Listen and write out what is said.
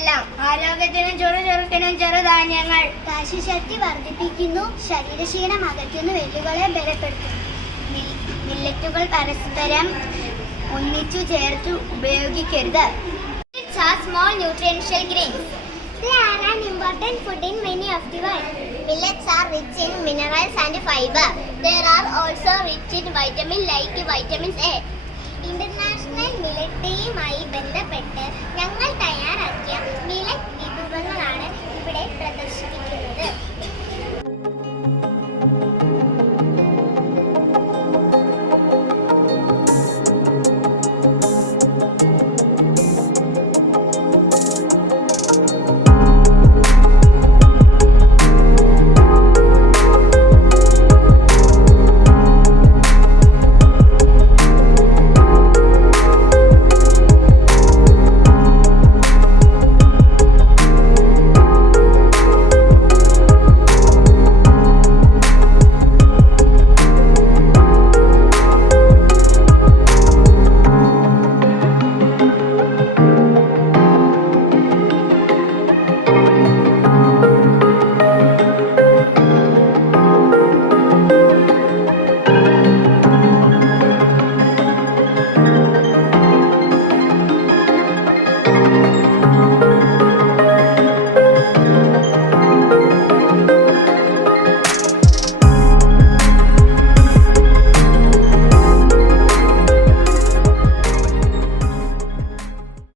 എല്ലാം. ആരോഗ്യത്തിനും ചെറുചെറുക്കിനും ചെറുധാന്യങ്ങൾ. കാശിശക്തി വർദ്ധിപ്പിക്കുന്നു, ശരീരക്ഷീണം അകറ്റുന്നു, എല്ലുകളെ ബലപ്പെടുത്തുന്നു. മില്ലറ്റുകൾ പരസ്പരം ഒന്നിച്ചു ചേർത്ത് ഉപയോഗിക്കരുത്. Small nutritional grains. They are an important food in many of the world. Millets are rich in minerals and fiber. They are also rich in vitamin like vitamin A. International millet ഡേയുമായി ബന്ധപ്പെട്ട് ഞങ്ങൾ തയ്യാറാക്കിയ millet വിഭവങ്ങളാണ് ഇവിടെ പ്രദർശിപ്പിക്കുന്നത്.